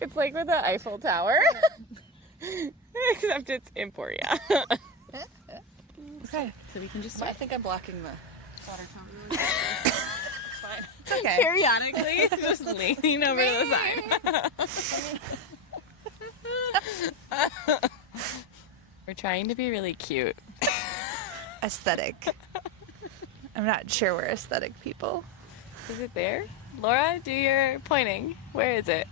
It's like with the Eiffel Tower. Except it's Emporia. Okay. So we can just start. I think I'm blocking the water fountain. It's fine. It's okay. Periodically, just leaning over the sign. We're trying to be really cute. Aesthetic. I'm not sure we're aesthetic people. Is it there? Laura, do your pointing. Where is it?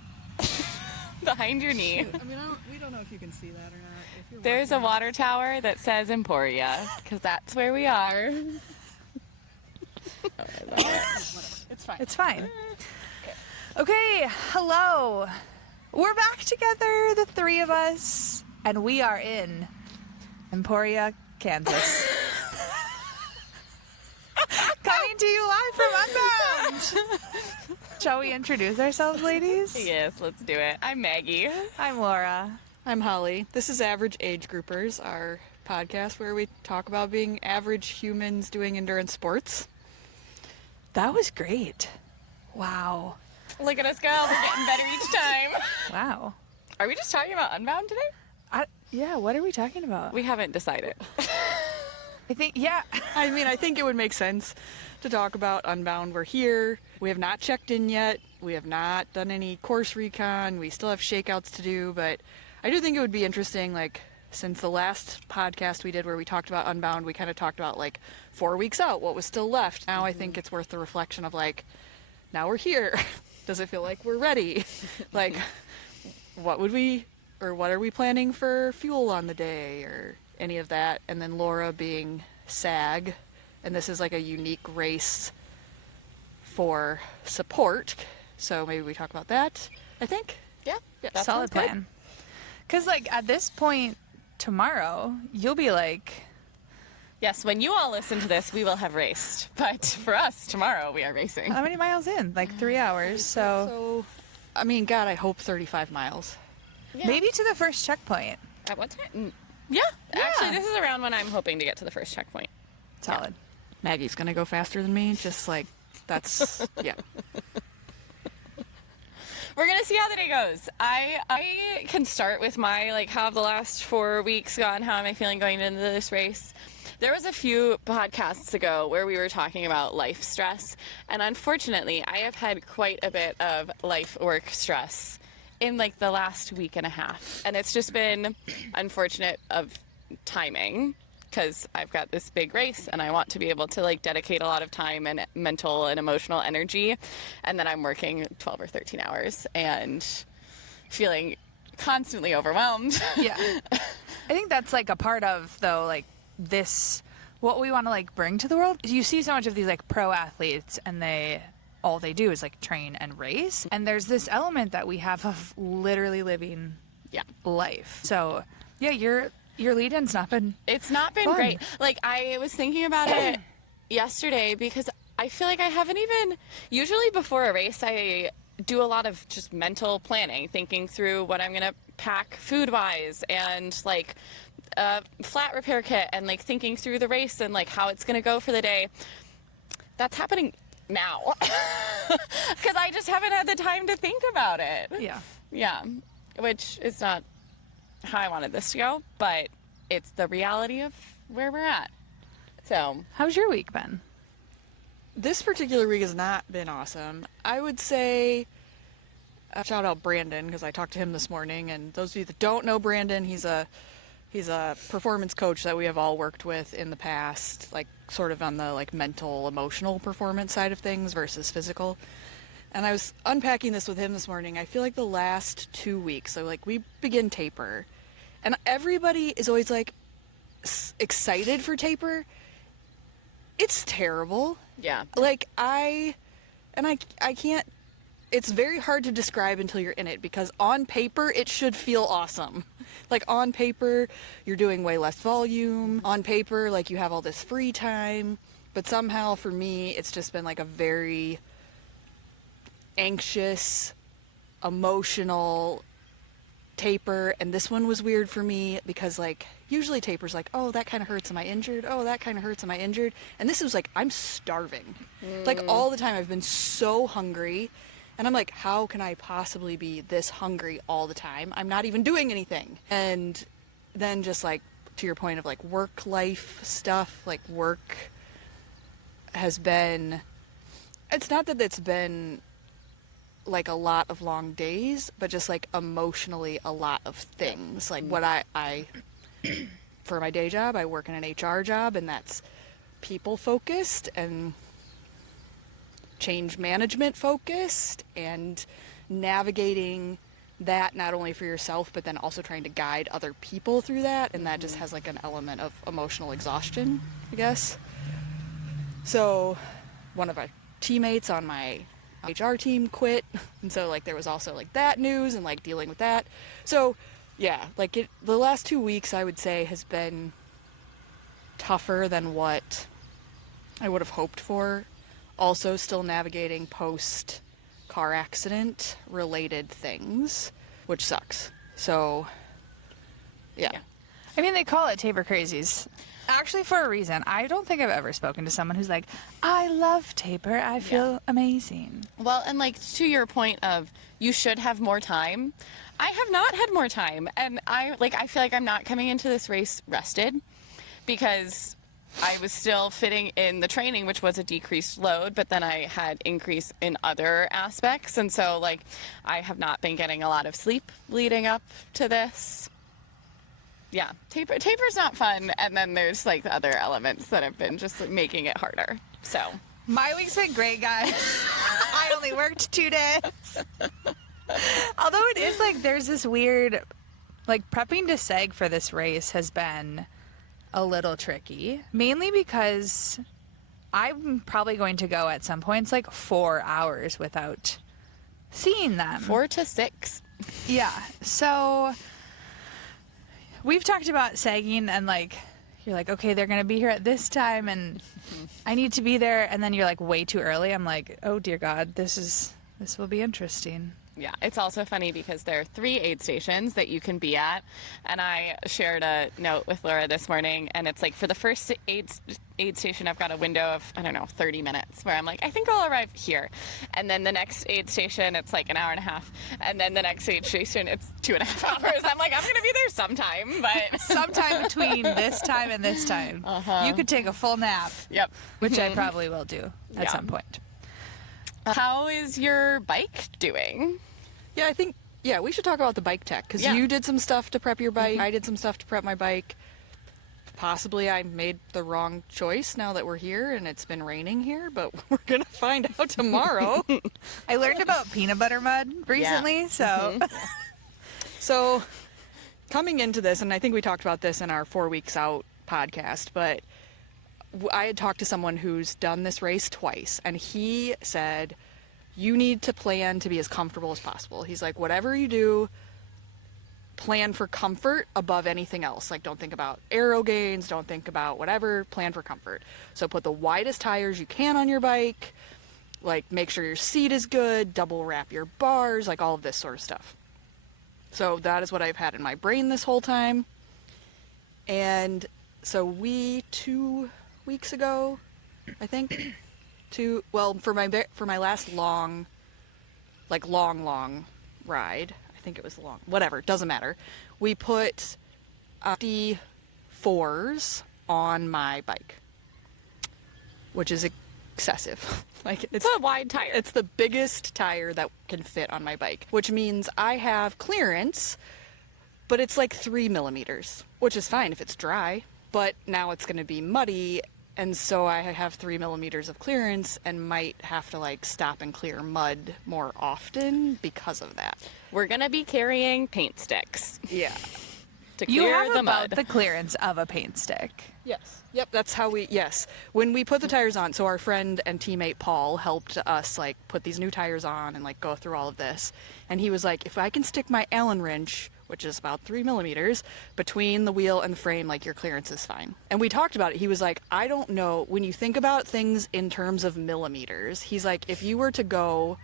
Behind your knee. I mean, we don't know if you can see that or not. If you're There's a water tower that says Emporia, because that's where we are. It's fine. It's fine. Okay, hello. We're back together, the three of us, and we are in Emporia, Kansas. Coming to you live from Unbound. Shall we introduce ourselves, ladies? Yes, let's do it. I'm Maggie. I'm Laura. I'm Holly. This is Average Age Groupers, our podcast where we talk about being average humans doing endurance sports. That was great. Wow. Look at us go. We're getting better each time. Wow. Are we just talking about Unbound today? Yeah, what are we talking about? We haven't decided. I think, yeah. I mean, I think it would make sense to talk about Unbound. We're here. We have not checked in yet. We have not done any course recon. We still have shakeouts to do, but I do think it would be interesting, like, since the last podcast we did where we talked about Unbound, we kind of talked about, like, 4 weeks out, what was still left. Now I think it's worth the reflection of, like, now we're here. Does it feel like we're ready? Like, what are we planning for fuel on the day or any of that? And then Laura being SAG, and this is like a unique race for support. So maybe we talk about that, I think. Yeah. That solid plan. Because, like, at this point tomorrow, you'll be like... Yes, when you all listen to this, we will have raced. But for us, tomorrow we are racing. How many miles in? Like 3 hours, so I mean, God, I hope 35 miles. Yeah. maybe to the first checkpoint. At what time? Yeah. Actually, this is around when I'm hoping to get to the first checkpoint. Solid. Maggie's gonna go faster than me, just like, that's, yeah. We're gonna see how the day goes. I can start with my, like, how have the last 4 weeks gone? How am I feeling going into this race? There was a few podcasts ago where we were talking about life stress, and unfortunately, I have had quite a bit of life work stress in, like, the last week and a half, and it's just been unfortunate of timing, because I've got this big race and I want to be able to, like, dedicate a lot of time and mental and emotional energy, and then I'm working 12 or 13 hours and feeling constantly overwhelmed. Yeah. I think that's, like, a part of, though, like, this, what we want to, like, bring to the world. You see so much of these, like, pro athletes, and all they do is, like, train and race, and there's this element that we have of literally living life. So yeah, your lead-in's not been It's not been fun. great. Like, I was thinking about it yesterday because I feel like I haven't even, usually before a race, I do a lot of just mental planning, thinking through what I'm going to pack food-wise and, like, a flat repair kit, and, like, thinking through the race and, like, how it's going to go for the day. That's happening now because I just haven't had the time to think about it. Yeah, which is not how I wanted this to go, but it's the reality of where we're at. So, How's your week been? This particular week has not been awesome. I would say, shout out Brandon, because I talked to him this morning, and those of you that don't know Brandon, he's a performance coach that we have all worked with in the past, like, sort of on the, like, mental, emotional performance side of things versus physical. And I was unpacking this with him this morning. I feel like the last 2 weeks, so, like, we begin taper, and everybody is always, like, excited for taper. It's terrible. yeah. Like, I can't, it's very hard to describe until you're in it, because on paper it should feel awesome. Like, on paper you're doing way less volume. On paper, like, you have all this free time. But somehow for me it's just been, like, a very anxious, emotional taper. And this one was weird for me because, like, usually taper's like, oh, that kind of hurts, am I injured? Oh, that kind of hurts, am I injured? And this was like, I'm starving. Like, all the time I've been so hungry, And I'm like, how can I possibly be this hungry all the time? I'm not even doing anything. And then just like, to your point of like work life stuff, like work has been, it's not that it's been like a lot of long days, but just like emotionally a lot of things. Like what I for my day job, I work in an HR job, and that's people focused and change management focused, and navigating that not only for yourself, but then also trying to guide other people through that. And that just has like an element of emotional exhaustion, I guess. So one of our teammates on my HR team quit, and so like there was also like that news and like dealing with that. So yeah, like the last 2 weeks I would say has been tougher than what I would have hoped for. Also still navigating post car accident related things, which sucks. So yeah. I mean, they call it Taper Crazies. Actually, for a reason. I don't think I've ever spoken to someone who's like, I love Taper. I feel amazing. Well, and like to your point of you should have more time. I have not had more time, and I feel like I'm not coming into this race rested because I was still fitting in the training, which was a decreased load, but then I had increase in other aspects, and so like I have not been getting a lot of sleep leading up to this. Yeah, taper's not fun, and then there's like the other elements that have been just like, making it harder. So My week's been great, guys. I only worked 2 days. Although it is like there's this weird, like prepping to SAG for this race has been a little tricky, mainly because I'm probably going to go at some points like 4 hours without seeing them. 4 to 6. Yeah. So we've talked about sagging and like, you're like, okay, they're going to be here at this time and I need to be there. And then you're like way too early. I'm like, oh dear God, this will be interesting. Yeah, it's also funny because there are 3 aid stations that you can be at, and I shared a note with Laura this morning, and it's like for the first aid station, I've got a window of, 30 minutes where I'm like, I think I'll arrive here, and then the next aid station, it's like an hour and a half, and then the next aid station, it's 2.5 hours. I'm like, I'm going to be there sometime, but... Sometime between this time and this time. You could take a full nap. Yep. Which I probably will do at Yeah. some point. How is your bike doing? Yeah, I think, we should talk about the bike tech, because you did some stuff to prep your bike. I did some stuff to prep my bike. Possibly I made the wrong choice now that we're here and it's been raining here, but we're going to find out tomorrow. I learned about peanut butter mud recently, so... So coming into this, and I think we talked about this in our 4 weeks out podcast, but I had talked to someone who's done this race twice, and he said, you need to plan to be as comfortable as possible. He's like, whatever you do, plan for comfort above anything else. Like, don't think about aero gains, don't think about whatever, plan for comfort. So put the widest tires you can on your bike, like make sure your seat is good, double wrap your bars, like all of this sort of stuff. So that is what I've had in my brain this whole time. And so 2 weeks ago, I think, for my last long ride, I think it was long, whatever, doesn't matter. We put 54s on my bike, which is excessive. Like It's a wide tire. It's the biggest tire that can fit on my bike, which means I have clearance, but it's like 3 millimeters, which is fine if it's dry, but now it's going to be muddy. And so I have 3 millimeters of clearance and might have to like stop and clear mud more often because of that. We're going to be carrying paint sticks Yeah. to You clear have the about mud. the clearance of a paint stick. Yes. Yep, that's how when we put the tires on, so our friend and teammate Paul helped us like put these new tires on and like go through all of this. And he was like, if I can stick my Allen wrench, which is about 3 millimeters, between the wheel and the frame, like your clearance is fine. And we talked about it. He was like, I don't know, when you think about things in terms of millimeters, he's like, if you were to go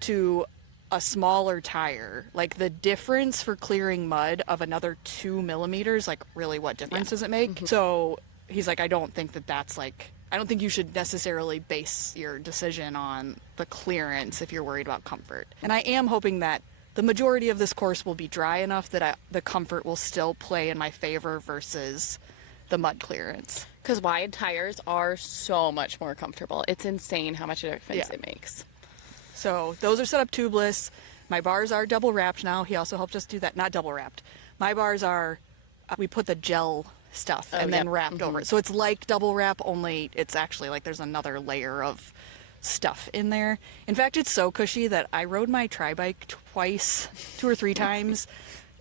to a smaller tire, like the difference for clearing mud of another 2 millimeters, like really what difference does it make? So he's like, I don't think that that's like I don't think you should necessarily base your decision on the clearance if you're worried about comfort. And I am hoping that the majority of this course will be dry enough that the comfort will still play in my favor versus the mud clearance. Because wide tires are so much more comfortable. It's insane how much of a difference it makes. So those are set up tubeless. My bars are double wrapped now. He also helped us do that. Not double wrapped. My bars are, we put the gel stuff and then wrapped over it. So it's like double wrap, only it's actually like there's another layer of stuff in there. In fact, it's so cushy that I rode my tri-bike twice, 2 or 3 times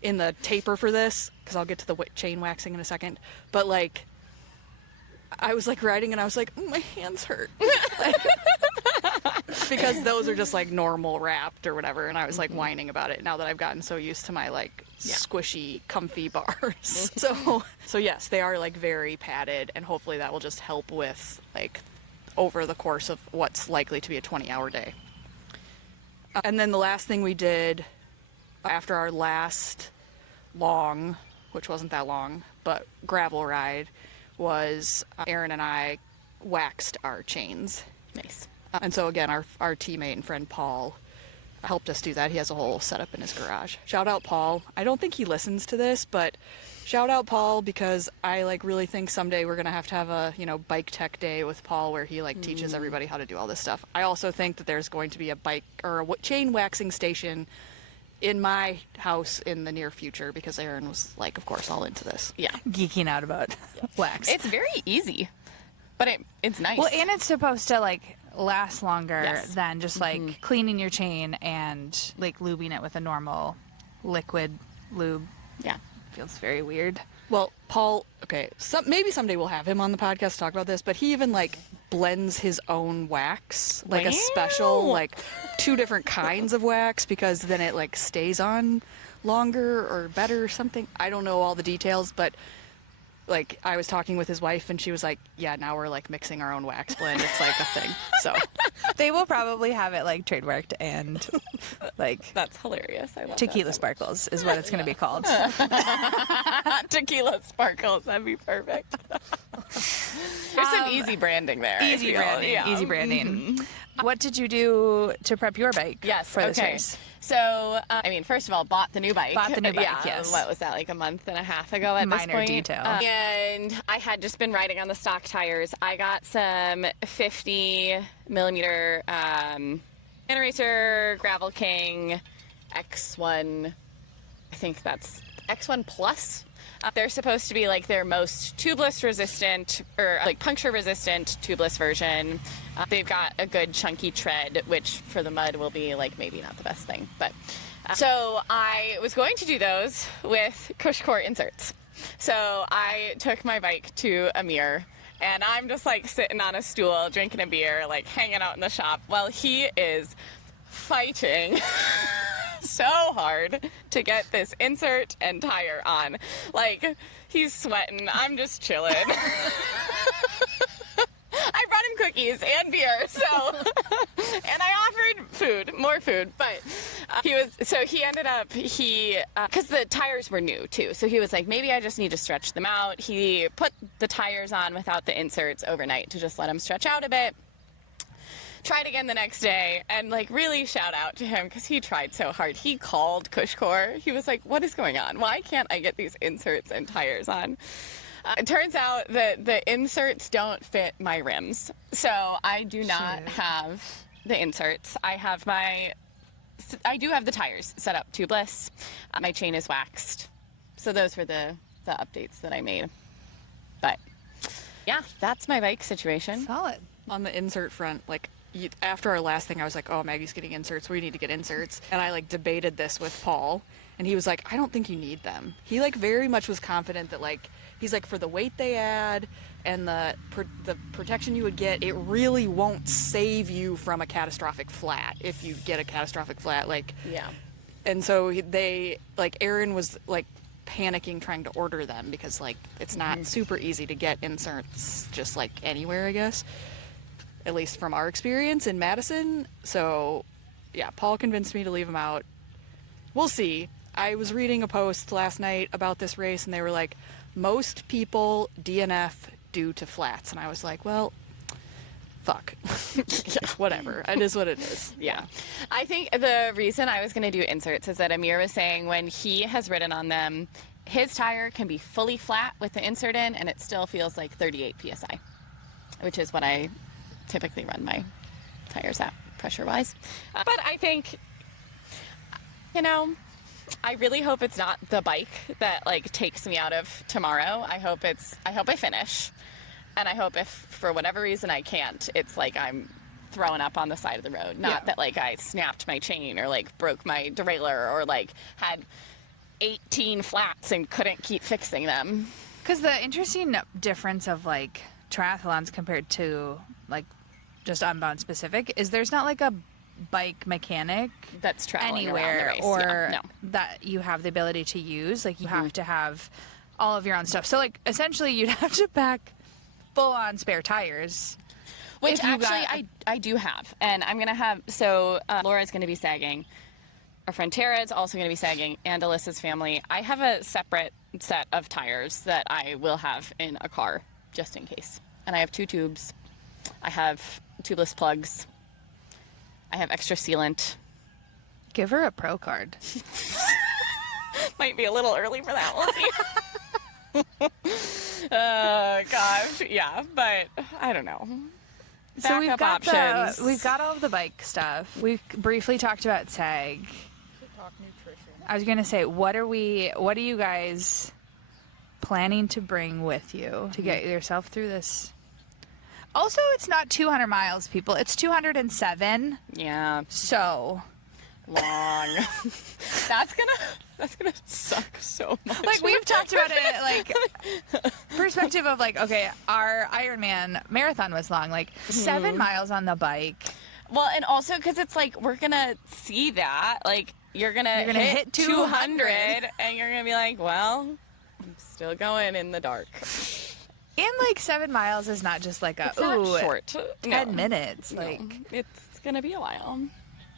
in the taper for this, because I'll get to the chain waxing in a second. But like, I was like riding and I was like, my hands hurt. Because those are just like normal wrapped or whatever, and I was like whining about it now that I've gotten so used to my like squishy, comfy bars. So yes, they are like very padded, and hopefully that will just help with like over the course of what's likely to be a 20-hour day. And then the last thing we did after our last long, which wasn't that long, but gravel ride, was Aaron and I waxed our chains. Nice. And so again, our teammate and friend Paul helped us do that. He has a whole setup in his garage. Shout out Paul. I don't think he listens to this, but shout out Paul, because I like really think someday we're gonna have to have a bike tech day with Paul where he like teaches everybody how to do all this stuff. I also think that there's going to be a bike or a chain waxing station in my house in the near future, because Aaron was like, of course, all into this. Yeah. Geeking out about wax. It's very easy, but it's nice. Well, and it's supposed to like last longer than just like cleaning your chain and like lubing it with a normal liquid lube. Yeah. Feels very weird. Well, Paul, okay, maybe someday we'll have him on the podcast to talk about this, but he even like blends his own wax, like a special, like 2 different kinds of wax, because then it like stays on longer or better or something. I don't know all the details, but like I was talking with his wife and she was like, yeah, now we're like mixing our own wax blend. It's like a thing. So They will probably have it like trademarked and like that's hilarious. I love tequila that. sparkles is what it's going to be called. Tequila sparkles. That'd be perfect. There's some easy branding there. I Easy feel. branding. Yeah. Easy branding. What did you do to prep your bike for this race? So, I mean, first of all, bought the new bike. Bought the new bike, yeah, yes. What was that, like a month and a half ago at this Minor point? detail. And I had just been riding on the stock tires. I got some 50 millimeter Racer Gravel King X1. I think that's X1 Plus. They're supposed to be like their most tubeless resistant, or like puncture resistant tubeless version. They've got a good chunky tread, which for the mud will be like maybe not the best thing. But so I was going to do those with CushCore inserts. So I took my bike to Amir, and I'm just like sitting on a stool drinking a beer, like hanging out in the shop while he is fighting so hard to get this insert and tire on. Like, he's sweating. I'm just chilling. I brought him cookies and beer, so and I offered food, more food, but he ended up because the tires were new too, so he was like, maybe I just need to stretch them out. He put the tires on without the inserts overnight to just let them stretch out a bit. Tried again the next day, and like really shout out to him because he tried so hard. He called CushCore. He was like, what is going on? Why can't I get these inserts and tires on? It turns out that the inserts don't fit my rims, so I do not have the inserts. I do have the tires set up tubeless. My chain is waxed. So those were the updates that I made. But yeah, that's my bike situation. Solid. on the insert front, like after our last thing, I was like, oh, Maggie's getting inserts. We need to get inserts. And I like debated this with Paul, and he was like, I don't think you need them. He like very much was confident that like, he's like, for the weight they add and the protection you would get, it really won't save you from a catastrophic flat if you get a catastrophic flat. Like, Yeah. and so they, like, Aaron was like panicking trying to order them because like it's not super easy to get inserts just like anywhere, I guess, at least from our experience in Madison. So yeah, Paul convinced me to leave them out. We'll see. I was reading a post last night about this race and they were like, most people DNF due to flats, and I was like, well, fuck. Whatever. It is what it is. Yeah. I think the reason I was going to do inserts is that Amir was saying when he has ridden on them, his tire can be fully flat with the insert in and it still feels like 38 PSI, which is what I typically run my tires at pressure-wise. But I think, you know, I really hope it's not the bike that like takes me out of tomorrow. I hope I finish. And I hope if for whatever reason I can't, it's like I'm throwing up on the side of the road. Not that like I snapped my chain or like broke my derailleur or like had 18 flats and couldn't keep fixing them. Because the interesting difference of like triathlons compared to like just Unbound specific is there's not like a bike mechanic That's traveling anywhere around the race. or Yeah, no. that you have the ability to use. Like you have to have all of your own stuff. So like essentially you'd have to pack full on spare tires. Which if you actually I do have. And I'm going to have, so Laura's going to be sagging. Our friend Tara is also going to be sagging, and Alyssa's family. I have a separate set of tires that I will have in a car just in case. And I have 2 tubes. I have tubeless plugs. I have extra sealant. Give her a pro card. Might be a little early for that. We'll see. Oh gosh, yeah, but I don't know. So we've Backup got options. we've got all of the bike stuff. We've briefly talked about SAG. Talk nutrition. I was gonna say, what are you guys planning to bring with you to get yourself through this? Also, it's not 200 miles, people. It's 207. Yeah, So, long. That's gonna suck so much. like, we've talked about it, like, perspective of, like, okay, our Ironman marathon was long, like, 7 miles on the bike. Well, and also because it's like we're gonna see that, like you're gonna hit 200, and you're gonna be like, well, I'm still going in the dark. And, like, 7 miles is not just like a, It's not ooh, short. 10 minutes. No. Like, It's gonna be a while.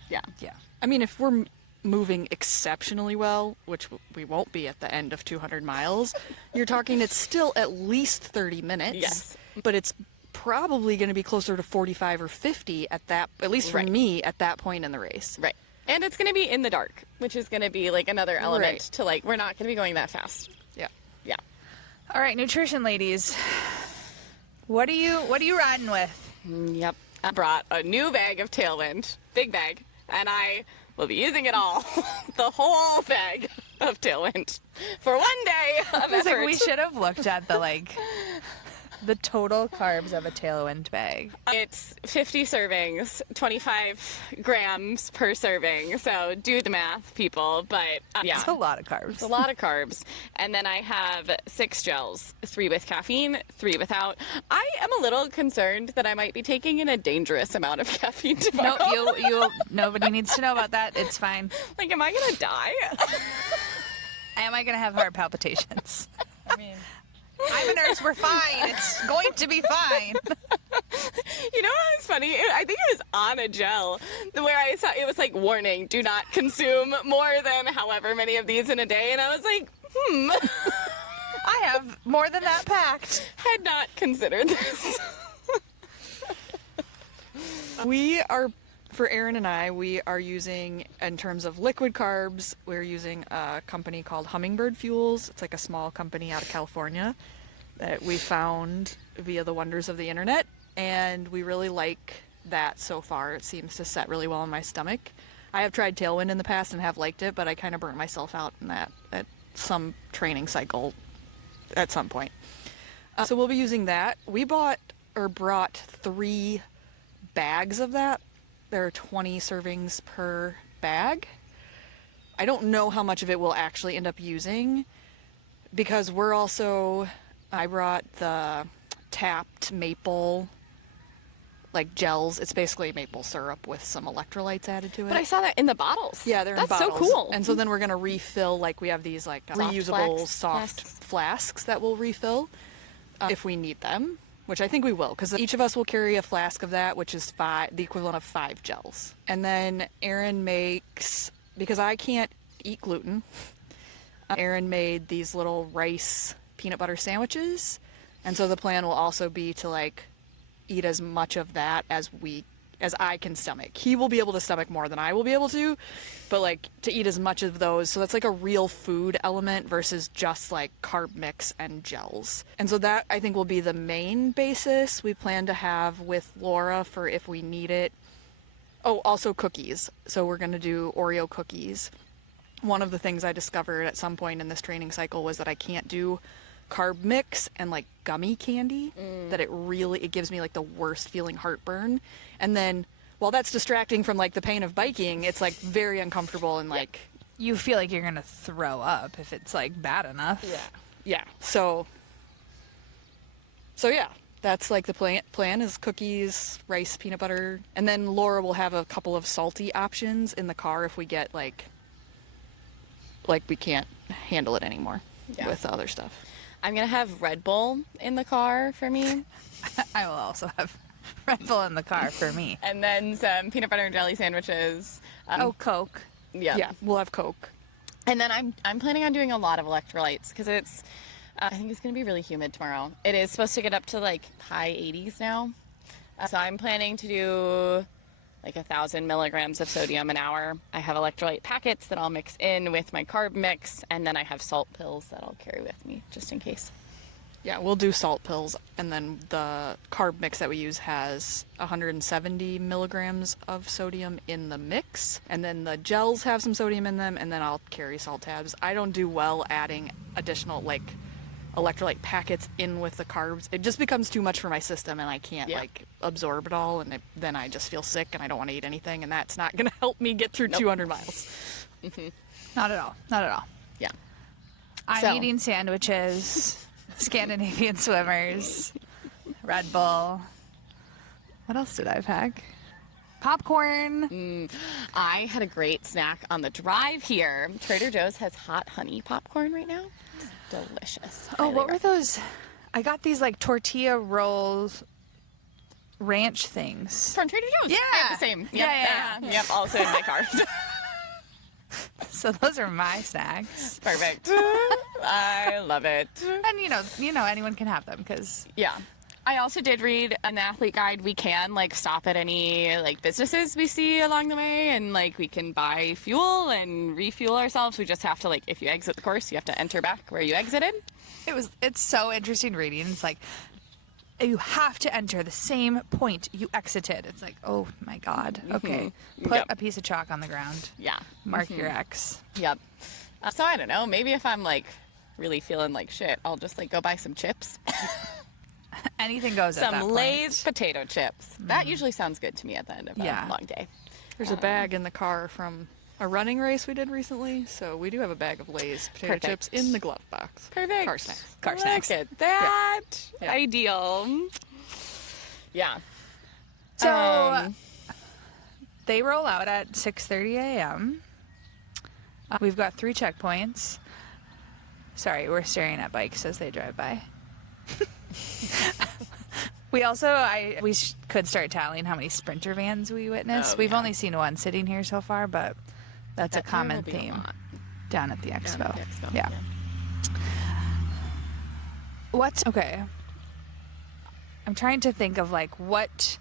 Yeah. yeah. I mean, if we're moving exceptionally well, which we won't be at the end of 200 miles, you're talking it's still at least 30 minutes. Yes. But it's probably going to be closer to 45 or 50 at that, at least for Right. me, at that point in the race. Right. And it's gonna be in the dark, which is gonna be like another element Right. to like we're not gonna be going that fast. Yeah. Yeah. All right, nutrition ladies. What are you riding with? Yep. I brought a new bag of Tailwind, big bag, and I will be using it all, the whole bag of Tailwind, for one day of I was like, effort. we should have looked at the total carbs of a Tailwind bag. It's 50 servings, 25 grams per serving. So do the math, people. But yeah, It's a lot of carbs. it's a lot of carbs. And then I have 6 gels, 3 with caffeine, 3 without. I am a little concerned that I might be taking in a dangerous amount of caffeine tomorrow. No, nobody needs to know about that. It's fine. Like, am I gonna die? Am I gonna have heart palpitations? I mean, I'm a nurse. We're fine. It's going to be fine. You know what was funny? I think it was on a gel where I saw it was like, warning, do not consume more than however many of these in a day. And I was like, I have more than that packed. had not considered this. we are, for Aaron and I, we are using, in terms of liquid carbs, we're using a company called Hummingbird Fuels. It's like a small company out of California that we found via the wonders of the internet. And we really like that so far. It seems to set really well in my stomach. I have tried Tailwind in the past and have liked it, but I kind of burnt myself out in that at some training cycle at some point. So we'll be using that. We brought 3 bags of that. There are 20 servings per bag. I don't know how much of it we'll actually end up using because I brought the tapped maple like gels. It's basically maple syrup with some electrolytes added to it. But I saw that in the bottles. Yeah, they're in That's bottles. so cool. And so then we're going to refill, like we have these like reusable soft flasks. flasks that we'll refill if we need them, which I think we will, because each of us will carry a flask of that, which is the equivalent of 5 gels. And then Aaron makes, because I can't eat gluten, Aaron made these little rice peanut butter sandwiches. And so the plan will also be to like eat as much of that as I can stomach. He will be able to stomach more than I will be able to, but like to eat as much of those. So that's like a real food element versus just like carb mix and gels. And so that I think will be the main basis we plan to have with Laura for if we need it. Oh, also cookies. So we're going to do Oreo cookies. One of the things I discovered at some point in this training cycle was that I can't do carb mix and like gummy candy, that it gives me like the worst feeling heartburn. And then while that's distracting from like the pain of biking, it's like very uncomfortable and like You feel like you're going to throw up if it's like bad enough. yeah. So yeah, that's like the plan is cookies, rice, peanut butter, and then Laura will have a couple of salty options in the car if we get like we can't handle it anymore with other stuff. I'm going to have Red Bull in the car for me. I will also have Red Bull in the car for me. And then some peanut butter and jelly sandwiches. Coke. Yeah, we'll have Coke. And then I'm planning on doing a lot of electrolytes because it's, I think it's going to be really humid tomorrow. It is supposed to get up to like high 80s now. So I'm planning to do like 1,000 milligrams of sodium an hour. I have electrolyte packets that I'll mix in with my carb mix, and then I have salt pills that I'll carry with me just in case. Yeah, we'll do salt pills, and then the carb mix that we use has 170 milligrams of sodium in the mix, and then the gels have some sodium in them, and then I'll carry salt tabs. I don't do well adding additional like electrolyte packets in with the carbs. It just becomes too much for my system, and I can't like absorb it all, and then I just feel sick and I don't want to eat anything, and that's not going to help me get through 200 miles. Not at all. Not at all. Yeah. I'm eating sandwiches, Scandinavian swimmers, Red Bull. What else did I pack? Popcorn. I had a great snack on the drive here. Trader Joe's has hot honey popcorn right now. It's delicious. Oh, what were those? I got these like tortilla rolls, ranch things. From Trader Joe's. Yeah. I have the same. Yep. Yeah. Yep, also in my car. So those are my snacks. Perfect. I love it. And you know, anyone can have them because Yeah. I also did read an athlete guide. We can like stop at any like businesses we see along the way, and like we can buy fuel and refuel ourselves. We just have to like, if you exit the course, you have to enter back where you exited. it's so interesting reading. It's like you have to enter the same point you exited. It's like, oh my God. Okay. Put Yep. a piece of chalk on the ground. Yeah. Mark your X. Yep. So I don't know. Maybe if I'm like really feeling like shit, I'll just like go buy some chips. Anything goes at that Some point. Lay's potato chips. That usually sounds good to me at the end of a long day. There's a bag in the car from a running race we did recently, so we do have a bag of Lay's potato Perfect. chips in the glove box. Perfect. Car snacks. Car snacks. Look at that. Yeah. Ideal. Yeah. So they roll out at 6:30 a.m. We've got 3 checkpoints. Sorry, we're staring at bikes as they drive by. We also, could start tallying how many Sprinter vans we witnessed. Oh, We've yeah. only seen one sitting here so far, but that's a There common will be a theme lot down at the Expo. down at the Expo. Yeah. Okay. I'm trying to think of like what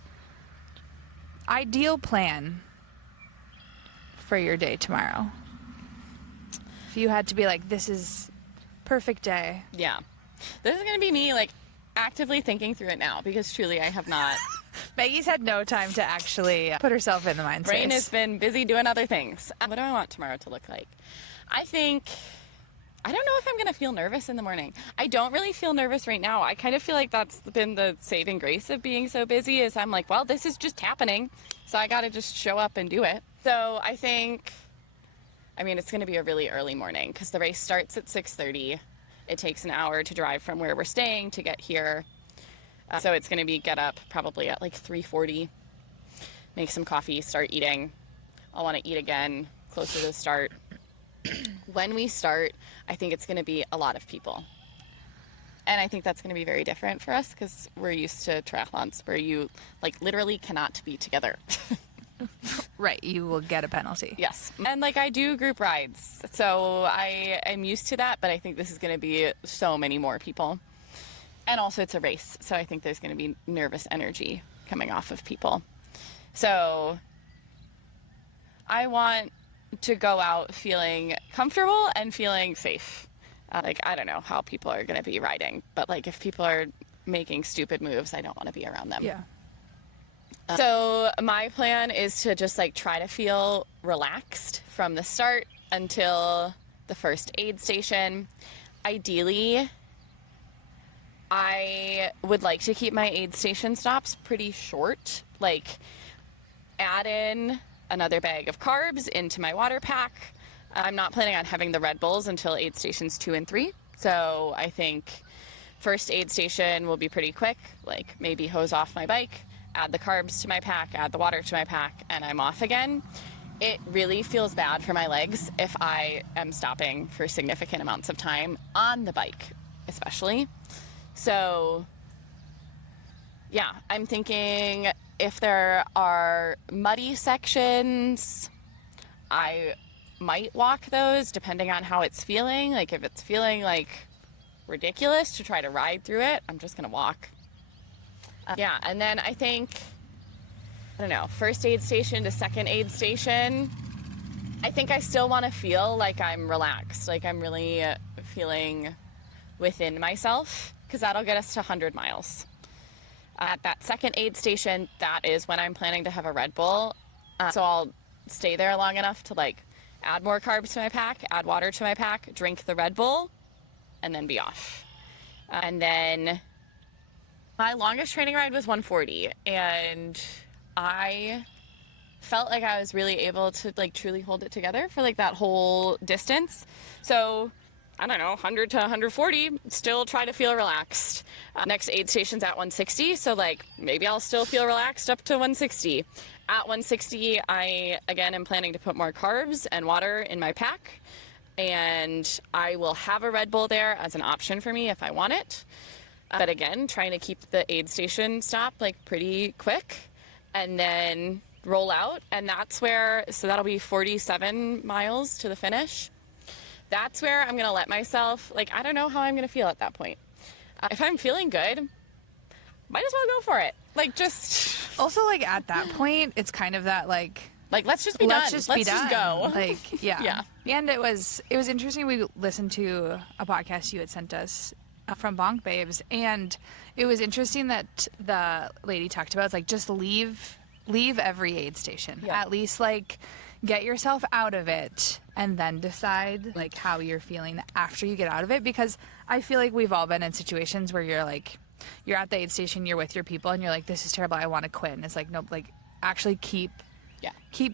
ideal plan for your day tomorrow. If you had to be like, this is perfect day. Yeah. This is going to be me like actively thinking through it now because truly I have not. Maggie's had no time to actually put herself in the mind Brain space. has been busy doing other things. What do I want tomorrow to look like? I don't know if I'm going to feel nervous in the morning. I don't really feel nervous right now. I kind of feel like that's been the saving grace of being so busy is I'm like, well, this is just happening. So I got to just show up and do it. So I think, it's going to be a really early morning because the race starts at 6:30. It takes an hour to drive from where we're staying to get here. So it's going to be get up probably at like 3:40, make some coffee, start eating. I'll want to eat again closer to the start. When we start, I think it's going to be a lot of people. And I think that's going to be very different for us because we're used to triathlons where you like literally cannot be together. Right, you will get a penalty. Yes. And like I do group rides. So I am used to that, but I think this is going to be so many more people. And also it's a race, so I think there's going to be nervous energy coming off of people. So I want to go out feeling comfortable and feeling safe. Like, I don't know how people are going to be riding, but like if people are making stupid moves, I don't want to be around them. Yeah. So my plan is to just like try to feel relaxed from the start until the first aid station. Ideally, I would like to keep my aid station stops pretty short, like add in another bag of carbs into my water pack. I'm not planning on having the Red Bulls until aid stations 2 and 3. So I think first aid station will be pretty quick, like maybe hose off my bike, add the carbs to my pack, add the water to my pack, and I'm off again. It really feels bad for my legs if I am stopping for significant amounts of time on the bike, especially. So yeah, I'm thinking if there are muddy sections, I might walk those depending on how it's feeling. Like if it's feeling like ridiculous to try to ride through it, I'm just gonna walk. Yeah, and then I think, I don't know, first aid station to second aid station, I think I still want to feel like I'm relaxed, like I'm really feeling within myself, because that'll get us to 100 miles. At that second aid station, that is when I'm planning to have a Red Bull. So I'll stay there long enough to like add more carbs to my pack, add water to my pack, drink the Red Bull, and then be off. And then my longest training ride was 140, and I felt like I was really able to like truly hold it together for like that whole distance. So I don't know, 100 to 140, still try to feel relaxed. Next aid station's at 160, so like maybe I'll still feel relaxed up to 160. At 160, I again am planning to put more carbs and water in my pack, and I will have a Red Bull there as an option for me if I want it. But again, trying to keep the aid station stop like pretty quick and then roll out. And that's where, so that'll be 47 miles to the finish. That's where I'm going to let myself, like, I don't know how I'm going to feel at that point. If I'm feeling good, might as well go for it. Like, just. Also, like, at that point, it's kind of that, like, let's just be done. Let's Let's just go. Like, yeah. Yeah. And it was interesting. We listened to a podcast you had sent us from Bonk Babes, and it was interesting that the lady talked about, it's like, just leave every aid station. Yeah. At least, like, get yourself out of it and then decide, like, how you're feeling after you get out of it. Because I feel like we've all been in situations where you're, like, you're at the aid station, you're with your people, and you're like, this is terrible, I want to quit. And it's like, nope, like, actually keep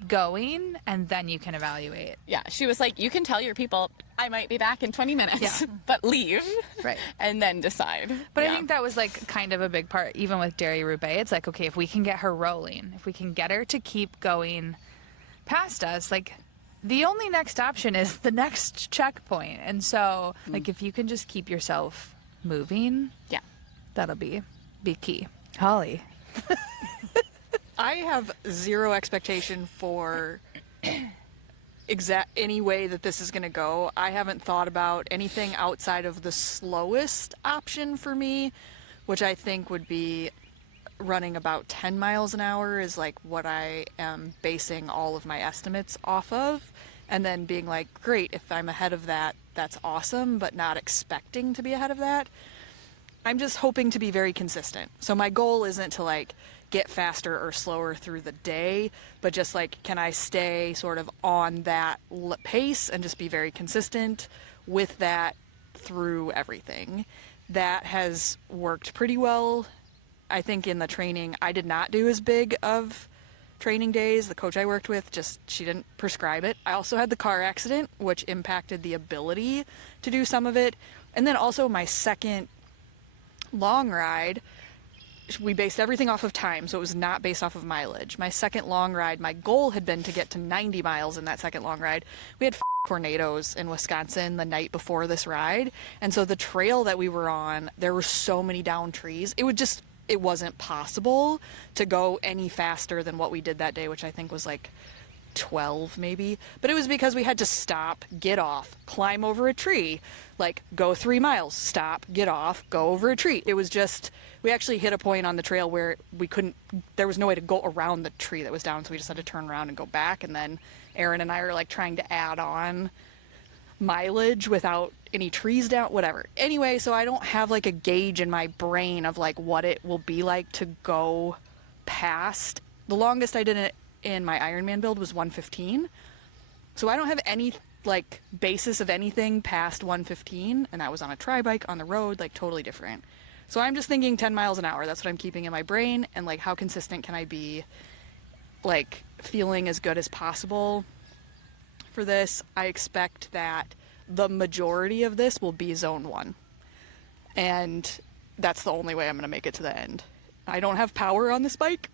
going, and then you can evaluate. Yeah, she was like, you can tell your people, I might be back in 20 minutes, but leave. Right. And then decide. But I think that was like kind of a big part, even with Dairy Roubaix. It's like, okay, if we can get her rolling, if we can get her to keep going past us, like, the only next option is the next checkpoint. And so, like, if you can just keep yourself moving, that'll be key. Holly. I have zero expectation for any way that this is going to go. I haven't thought about anything outside of the slowest option for me, which I think would be running about 10 miles an hour is like what I am basing all of my estimates off of. And then being like, great, if I'm ahead of that, that's awesome, but not expecting to be ahead of that. I'm just hoping to be very consistent. So my goal isn't to like get faster or slower through the day, but just like, can I stay sort of on that pace and just be very consistent with that through everything? That has worked pretty well. I think in the training, I did not do as big of training days. The coach I worked with, she didn't prescribe it. I also had the car accident, which impacted the ability to do some of it. And then also my second long ride, we based everything off of time, so it was not based off of mileage. My second long ride, my goal had been to get to 90 miles in that second long ride. We had tornadoes in Wisconsin the night before this ride, and so the trail that we were on, there were so many down trees. It wasn't possible to go any faster than what we did that day, which I think was like 12 maybe, but it was because we had to stop, get off, climb over a tree, like go 3 miles, stop, get off, go over a tree. It was just, we actually hit a point on the trail where there was no way to go around the tree that was down, so we just had to turn around and go back. And then Aaron and I are like trying to add on mileage without any trees down, whatever. Anyway, so I don't have like a gauge in my brain of like what it will be like to go past. The longest I did it in my Ironman build was 115. So I don't have any like basis of anything past 115, and that was on a tri-bike on the road, like totally different. So I'm just thinking 10 miles an hour. That's what I'm keeping in my brain, and like how consistent can I be, like feeling as good as possible for this. I expect that the majority of this will be zone 1, and that's the only way I'm going to make it to the end. I don't have power on this bike,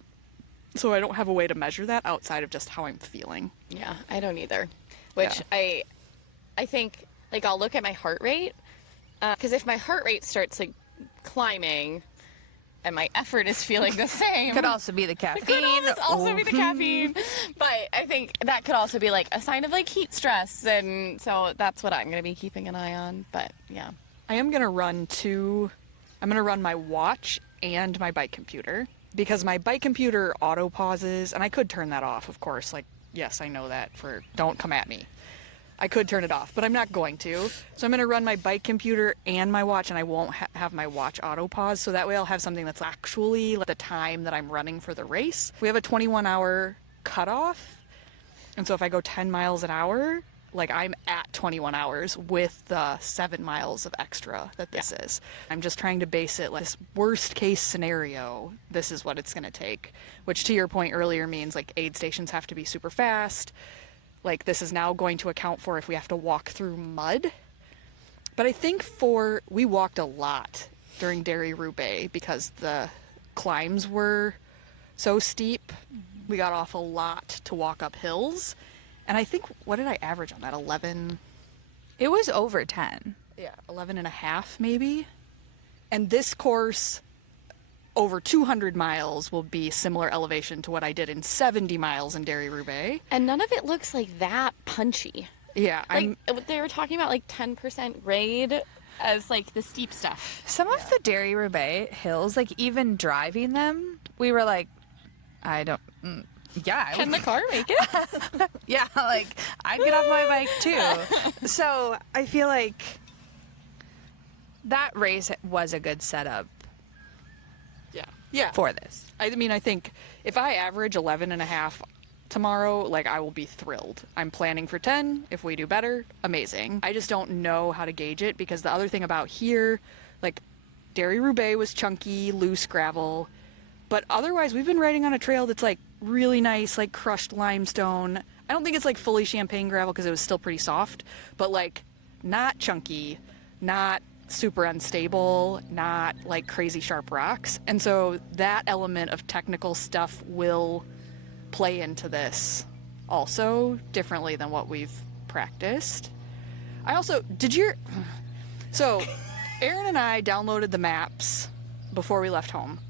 so I don't have a way to measure that outside of just how I'm feeling. Yeah, I don't either. Which I think, like, I'll look at my heart rate, because if my heart rate starts like climbing and my effort is feeling the same, Could also be the caffeine. Could also be the caffeine. But I think that could also be like a sign of like heat stress, and so that's what I'm going to be keeping an eye on. But yeah, I am going to run I'm going to run my watch and my bike computer, because my bike computer auto pauses, and I could turn that off, of course. Like, yes, I know that, don't come at me. I could turn it off, but I'm not going to. So I'm going to run my bike computer and my watch, and I won't have my watch auto pause. So that way I'll have something that's actually like the time that I'm running for the race. We have a 21-hour cutoff. And so if I go 10 miles an hour, like I'm at 21 hours with the 7 miles of extra that this is. I'm just trying to base it like this worst case scenario. This is what it's going to take, which to your point earlier means like aid stations have to be super fast. Like this is now going to account for if we have to walk through mud. But I think we walked a lot during Roubaix because the climbs were so steep. We got off a lot to walk up hills. And I think, what did I average on that? 11? It was over 10. Yeah, 11 and a half maybe. And this course, over 200 miles, will be similar elevation to what I did in 70 miles in Roubaix. and none of it looks like that punchy. Yeah, Like they were talking about like 10% grade as like the steep stuff. Some of the Roubaix hills, like even driving them, we were like, Can the car make it? yeah, like I'd get off my bike too. So I feel like that race was a good setup yeah. for this. I mean, I think if I average 11 and a half tomorrow, like I will be thrilled. I'm planning for 10. If we do better, amazing. I just don't know how to gauge it, because the other thing about here, like Roubaix was chunky, loose gravel, but otherwise we've been riding on a trail that's like really nice, like crushed limestone. I don't think it's like fully champagne gravel because it was still pretty soft, but like not chunky, not super unstable, not like crazy sharp rocks. And so that element of technical stuff will play into this also differently than what we've practiced. So Aaron and I downloaded the maps before we left home.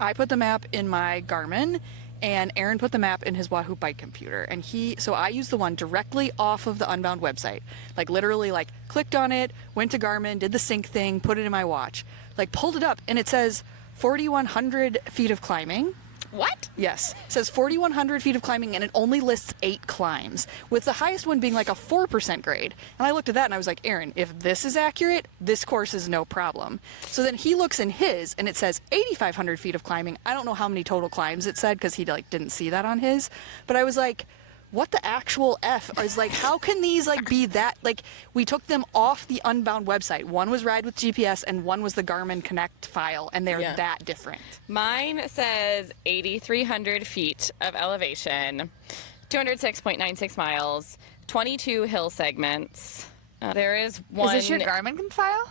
I put the map in my Garmin, and Aaron put the map in his Wahoo bike computer. And so I used the one directly off of the Unbound website. Like literally like clicked on it, went to Garmin, did the sync thing, put it in my watch, like pulled it up, and it says 4,100 feet of climbing. What? Yes. It says 4,100 feet of climbing, and it only lists 8 climbs, with the highest one being like a 4% grade. And I looked at that and I was like, Aaron, if this is accurate, this course is no problem. So then he looks in his, and it says 8,500 feet of climbing. I don't know how many total climbs it said, because he like didn't see that on his. But I was like, what the actual F? I was like, how can these like be that? Like, we took them off the Unbound website. One was Ride with GPS and one was the Garmin Connect file, and they're that different. Mine says 8,300 feet of elevation, 206.96 miles, 22 hill segments. There is one. Is this your Garmin file?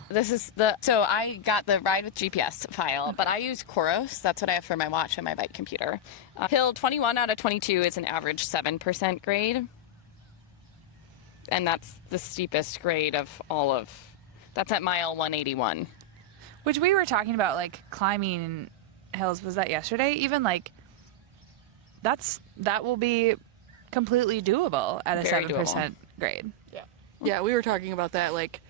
So I got the Ride with GPS file, but I use Coros. That's what I have for my watch and my bike computer. Hill 21 out of 22 is an average 7% grade. And that's the steepest grade of that's at mile 181. Which we were talking about, like climbing hills. Was that yesterday? Even like that will be completely doable at a Very 7% grade. Yeah, we were talking about that. Like,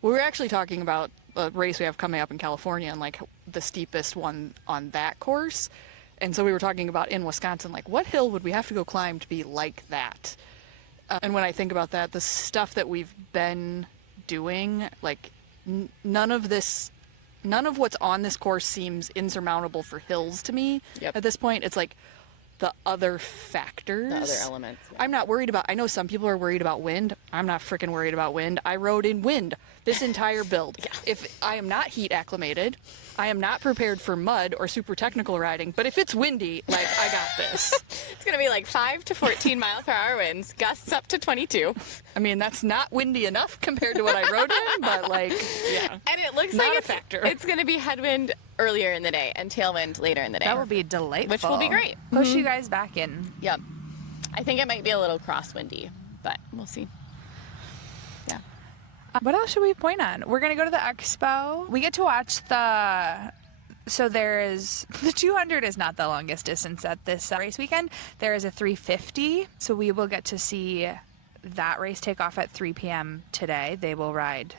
we were actually talking about a race we have coming up in California and like the steepest one on that course. And so we were talking about in Wisconsin, like, what hill would we have to go climb to be like that? And when I think about that, the stuff that we've been doing, like, none of what's on this course seems insurmountable for hills to me. Yep. At this point. It's like the other factors. The other elements. Yeah. I'm not worried about, I know some people are worried about wind. I'm not freaking worried about wind. I rode in wind this entire build. Yeah. If I am not heat acclimated, I am not prepared for mud or super technical riding, but if it's windy, like, I got this. It's going to be like 5 to 14 mile per hour winds, gusts up to 22. I mean, that's not windy enough compared to what I rode in, but like, yeah. And it looks Not like a factor. it's going to be headwind earlier in the day and tailwind later in the day. That will be delightful. Which will be great. Push you guys back in. Yep. I think it might be a little crosswindy, but we'll see. Yeah. What else should we point on? We're going to go to the Expo. We get to watch so there is, the 200 is not the longest distance at this race weekend. There is a 350, so we will get to see that race take off at 3 p.m. today. They will ride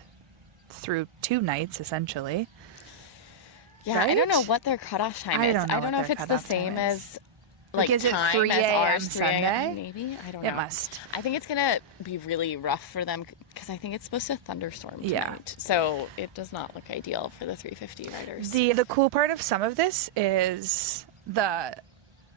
through 2 nights, essentially. Yeah, Right? I don't know what their cutoff time I is. don't know I don't know what if their it's the cutoff same time is. as like is it time 3 as a.m. ours, 3 a.m. Sunday? Maybe. I don't know. It must. I think it's gonna be really rough for them because I think it's supposed to thunderstorm tonight. Yeah. So it does not look ideal for the 350 riders. The cool part of some of this is the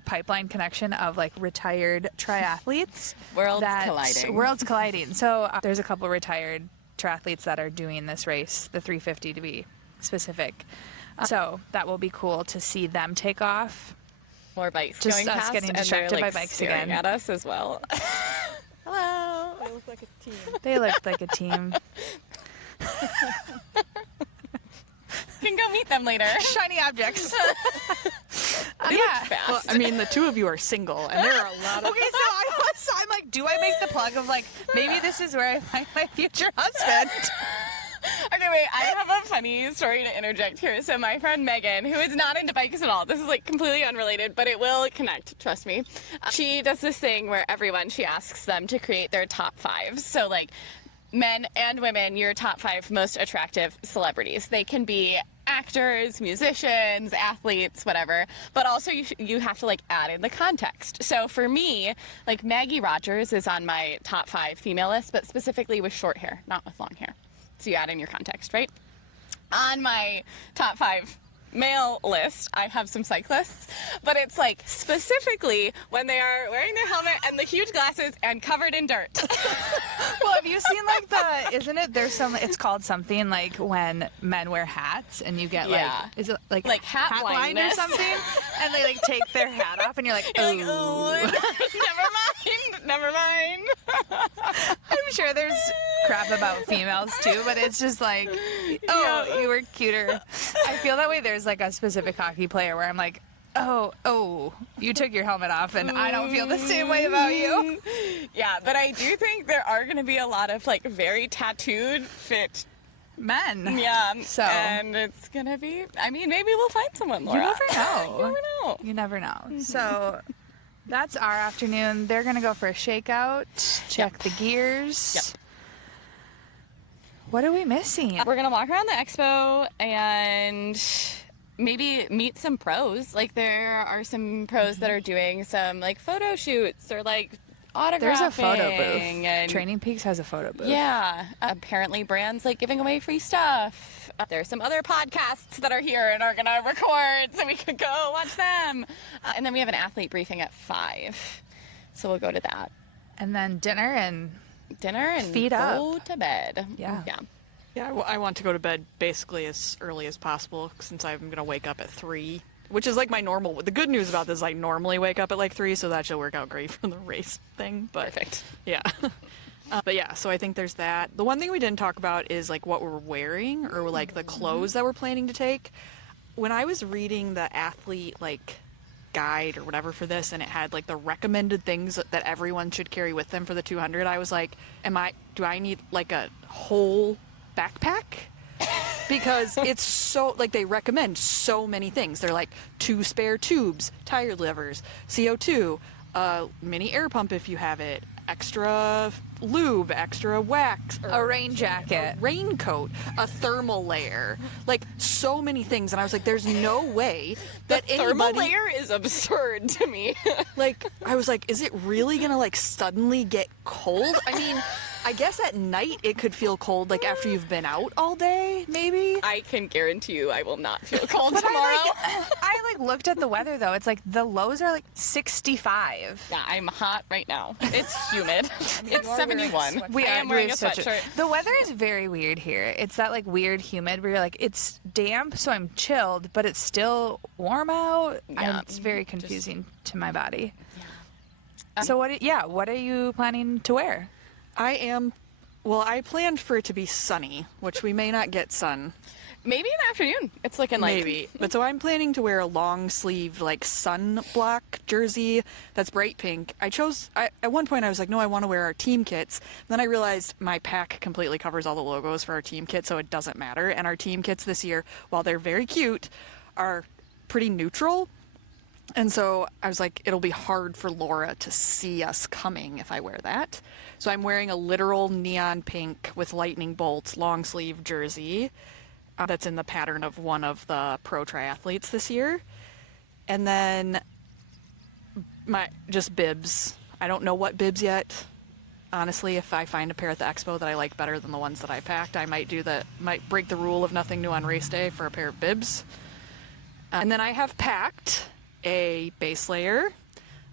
pipeline connection of like retired triathletes. Worlds colliding. So there's a couple retired triathletes that are doing this race, the 350 to be specific. So that will be cool to see them take off. More bikes Just going us past, getting and they're, distracted like, by bikes staring again. at us as well. Hello. I look like a team. They looked like a team. You can go meet them later. Shiny objects. They look fast. Well, I mean, the two of you are single, and there are a lot of. Okay, so I'm like, do I make the plug of like, maybe this is where I find my future husband? Okay, wait, I have a funny story to interject here. So my friend Megan, who is not into bikes at all, this is like completely unrelated, but it will connect, trust me. She does this thing where everyone, she asks them to create their top 5. So like men and women, your top 5 most attractive celebrities. They can be actors, musicians, athletes, whatever, but also you have to like add in the context. So for me, like Maggie Rogers is on my top 5 female list, but specifically with short hair, not with long hair. So you add in your context, right? On my top 5 male list, I have some cyclists, but it's like specifically when they are wearing their helmet and the huge glasses and covered in dirt. Well, have you seen like isn't it, there's some, it's called something like when men wear hats and you get like, Yeah. is it like hat blind or blindness. something? And they like take their hat off and you're like, You're like, ooh. ooh, never mind. I'm sure there's crap about females too, but it's just like, oh, you were cuter. I feel that way. There's like a specific hockey player where I'm like, oh, you took your helmet off and I don't feel the same way about you. Yeah, but I do think there are going to be a lot of like very tattooed, fit Men. Yeah. So. And it's going to be, I mean, maybe we'll find someone, Laura. You never know. You never know. You never know. So that's our afternoon. They're going to go for a shakeout, check the gears. Yep. What are we missing? We're going to walk around the expo and maybe meet some pros. Like there are some pros that are doing some like photo shoots or like autographing. There's a photo booth. And Training Peaks has a photo booth. yeah, apparently brands like giving away free stuff. There's some other podcasts that are here and are going to record, so we could go watch them. And then we have an athlete briefing at 5, so we'll go to that. And then dinner and feed go up. to bed. Yeah. Yeah, well, I want to go to bed basically as early as possible since I'm going to wake up at 3, which is like my normal. The good news about this is I normally wake up at like 3, so that should work out great for the race thing. But Perfect. yeah. But yeah, so I think there's that. The one thing we didn't talk about is like what we're wearing or like the clothes that we're planning to take. When I was reading the athlete like guide or whatever for this, and it had like the recommended things that everyone should carry with them for the 200, I was like, do I need like a whole backpack? Because it's so like they recommend so many things. They're like 2 spare tubes, tire levers, CO2, a mini air pump if you have it, extra lube, extra wax, A rain jacket. a raincoat, a thermal layer, like so many things. And I was like, there's no way that Thermal anybody, layer is absurd to me. like, I was like, is it really gonna like suddenly get cold? I mean, I guess at night it could feel cold, like after you've been out all day, maybe. I can guarantee you I will not feel cold But tomorrow. I looked at the weather though. It's like the lows are like 65. Yeah, I'm hot right now. It's humid. It's are wearing a 71. We I am wearing a sweatshirt. The weather is very weird here. It's that like weird humid where you're like, it's damp, so I'm chilled, but it's still warm out. Yeah. It's very confusing to my body. So what are you planning to wear? I planned for it to be sunny, which we may not get sun. Maybe in the afternoon. It's looking like Maybe. But so I'm planning to wear a long sleeve, like sunblock jersey that's bright pink. At one point I was like, no, I want to wear our team kits. Then I realized my pack completely covers all the logos for our team kit, so it doesn't matter. And our team kits this year, while they're very cute, are pretty neutral. And so I was like, it'll be hard for Laura to see us coming if I wear that. So I'm wearing a literal neon pink with lightning bolts long sleeve jersey that's in the pattern of one of the pro triathletes this year. And then just bibs. I don't know what bibs yet. Honestly, if I find a pair at the Expo that I like better than the ones that I packed, I might break the rule of nothing new on race day for a pair of bibs. And then I have packed a base layer,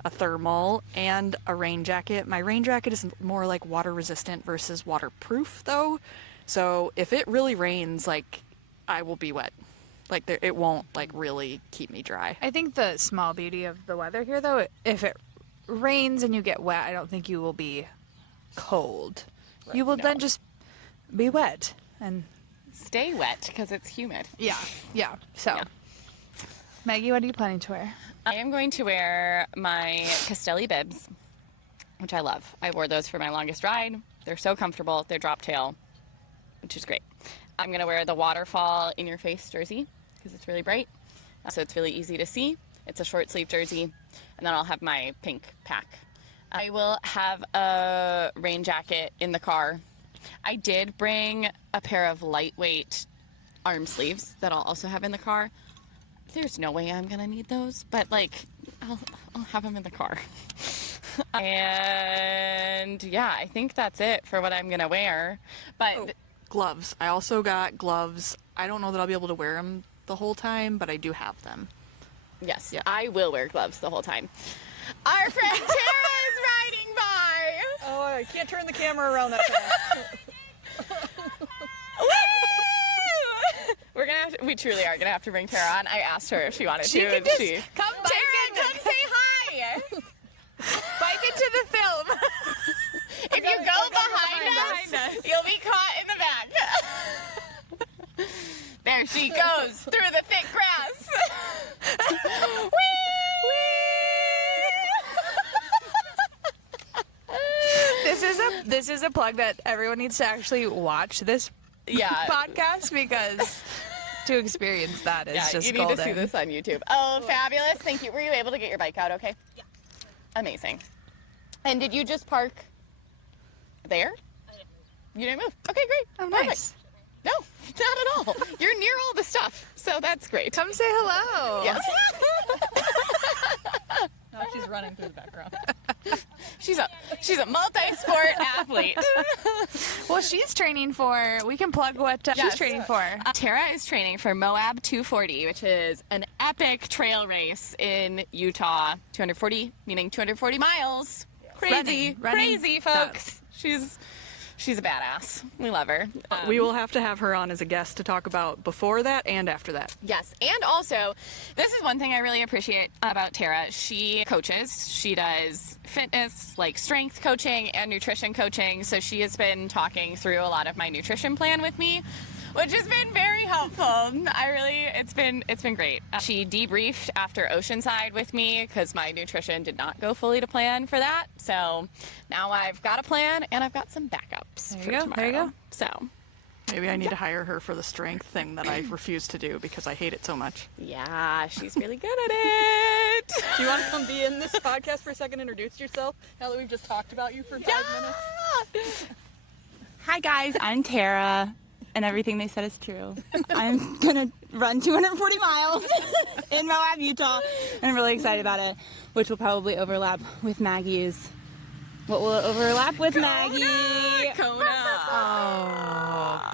a thermal, and a rain jacket. My rain jacket is more like water resistant versus waterproof though. So if it really rains, like I will be wet. Like it won't like really keep me dry. I think the small beauty of the weather here though, if it rains and you get wet, I don't think you will be cold. You will then just be wet and stay wet because it's humid. yeah. So Yeah. Maggie, what are you planning to wear? I am going to wear my Castelli bibs, which I love. I wore those for my longest ride. They're so comfortable. They're drop tail, which is great. I'm going to wear the waterfall in your face jersey because it's really bright. So it's really easy to see. It's a short sleeve jersey. And then I'll have my pink pack. I will have a rain jacket in the car. I did bring a pair of lightweight arm sleeves that I'll also have in the car. There's no way I'm gonna need those, but like I'll have them in the car. And yeah, I think that's it for what I'm gonna wear. But Gloves. I also got gloves. I don't know that I'll be able to wear them the whole time, but I do have them. yes, Yeah. I will wear gloves the whole time. Our friend Tara is riding by. Oh, I can't turn the camera around that fast. We truly are gonna have to bring Tara on. I asked her if she wanted She to, can and just she. come bike Tara, come say hi. bike into the film. If you go behind us, you'll be caught in the back. There she goes through the thick grass. This is a plug that everyone needs to actually watch this Yeah. podcast because to experience that is Yeah, just you need golden. to see this on YouTube. Oh, fabulous. Thank you. Were you able to get your bike out okay? Yeah. Amazing. And did you just park there? You didn't move? Okay, great. Oh, Perfect. nice. No, not at all. You're near all the stuff, so that's great. Come say hello. Yes. Now she's running through the background. She's a multi-sport athlete. Well, she's training for. We can plug what she's Yes. training for. Tara is training for Moab 240, which is an epic trail race in Utah. 240, meaning 240 miles. Crazy, Running crazy, folks. She's a badass. We love her. We will have to have her on as a guest to talk about before that and after that. Yes, and also, this is one thing I really appreciate about Tara. She coaches. She does fitness, like strength coaching and nutrition coaching. So she has been talking through a lot of my nutrition plan with me, which has been very helpful. It's been great. She debriefed after Oceanside with me because my nutrition did not go fully to plan for that. So now I've got a plan and I've got some backups There you for go, tomorrow. there you go. So Maybe I need to hire her for the strength thing that I refuse to do because I hate it so much. yeah, she's really good at it. it. Do you want to come be in this podcast for a second? Introduce yourself now that we've just talked about you for 5 minutes. Hi guys, I'm Tara, and everything they said is true. I'm gonna run 240 miles in Moab, Utah, and I'm really excited about it, which will probably overlap with Maggie's. What will it overlap with Maggie? Kona. Oh.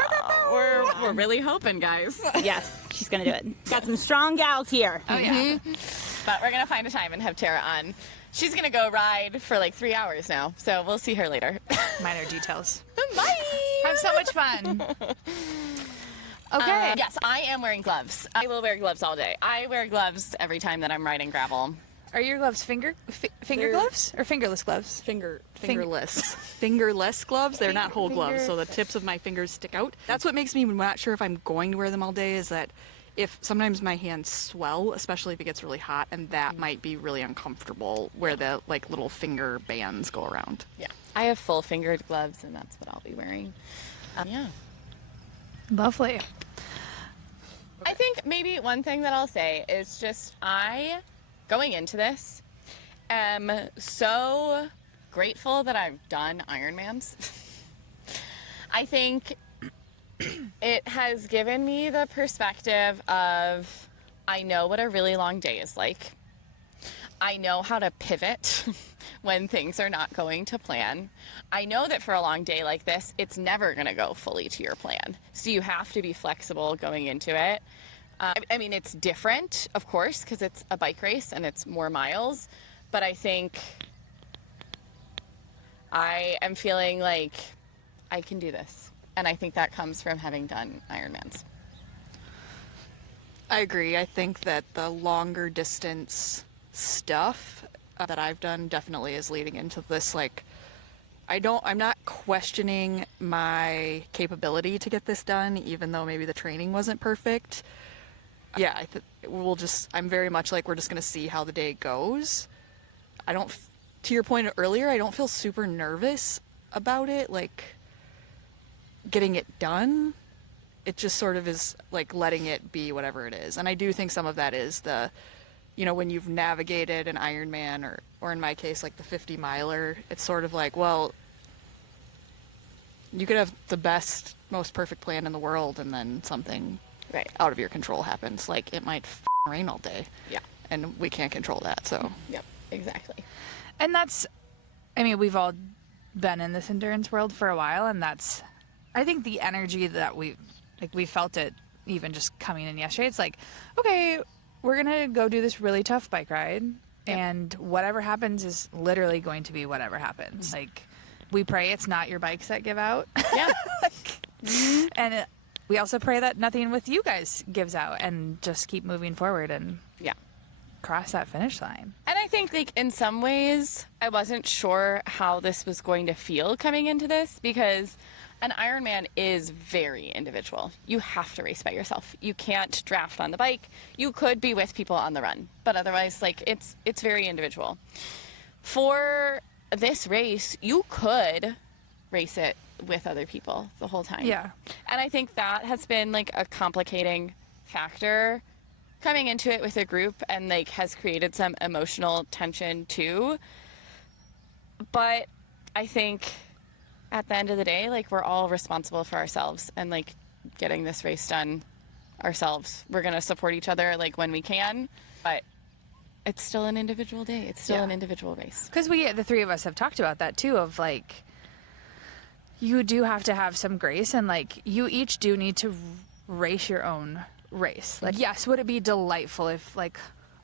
We're really hoping, guys. Yes, she's gonna do it. Got some strong gals here. Oh yeah. But we're gonna find a time and have Tara on. She's gonna go ride for like 3 hours now, so we'll see her later. Minor details. Bye. Have so much fun. Okay. Yes, I am wearing gloves. I will wear gloves all day. I wear gloves every time that I'm riding gravel. Are your gloves finger gloves or fingerless gloves? Fingerless gloves. They're not whole gloves, so the tips of my fingers stick out. That's what makes me not sure if I'm going to wear them all day, is that if sometimes my hands swell, especially if it gets really hot, and that might be really uncomfortable where the like little finger bands go around. Yeah. I have full fingered gloves, and that's what I'll be wearing. Yeah. Lovely. I think maybe one thing that I'll say is just going into this, am so grateful that I've done Ironmans. I think it has given me the perspective of, I know what a really long day is like. I know how to pivot when things are not going to plan. I know that for a long day like this, it's never going to go fully to your plan. So you have to be flexible going into it. I mean, it's different, of course, because it's a bike race and it's more miles. But I think I am feeling like I can do this. And I think that comes from having done Ironmans. I agree. I think that the longer distance stuff that I've done definitely is leading into this, like, I'm not questioning my capability to get this done, even though maybe the training wasn't perfect. Yeah, I'm very much like, we're just going to see how the day goes. To your point earlier, I don't feel super nervous about it, like, getting it done. It just sort of is like letting it be whatever it is. And I do think some of that is when you've navigated an Ironman or in my case, like the 50 miler, it's sort of like, well, you could have the best, most perfect plan in the world, and then something out of your control happens. Like, it might rain all day. Yeah. And we can't control that, so. Yep, exactly. And we've all been in this endurance world for a while, and I think the energy that we felt it even just coming in yesterday. It's like, okay, we're going to go do this really tough bike ride, and whatever happens is literally going to be whatever happens. Like, we pray it's not your bikes that give out. Yeah. And we also pray that nothing with you guys gives out, and just keep moving forward and cross that finish line. And I think, like, in some ways, I wasn't sure how this was going to feel coming into this, because an Ironman is very individual. You have to race by yourself. You can't draft on the bike. You could be with people on the run, but otherwise, like, it's very individual. For this race, you could race it with other people the whole time. Yeah. And I think that has been, like, a complicating factor coming into it with a group, and, like, has created some emotional tension too. But I think at the end of the day, like, we're all responsible for ourselves and, like, getting this race done ourselves. We're going to support each other, like, when we can, but it's still an individual day. It's still an individual race. Because the three of us have talked about that too, of, like, you do have to have some grace, and, like, you each do need to race your own race. Like, yes, would it be delightful if, like,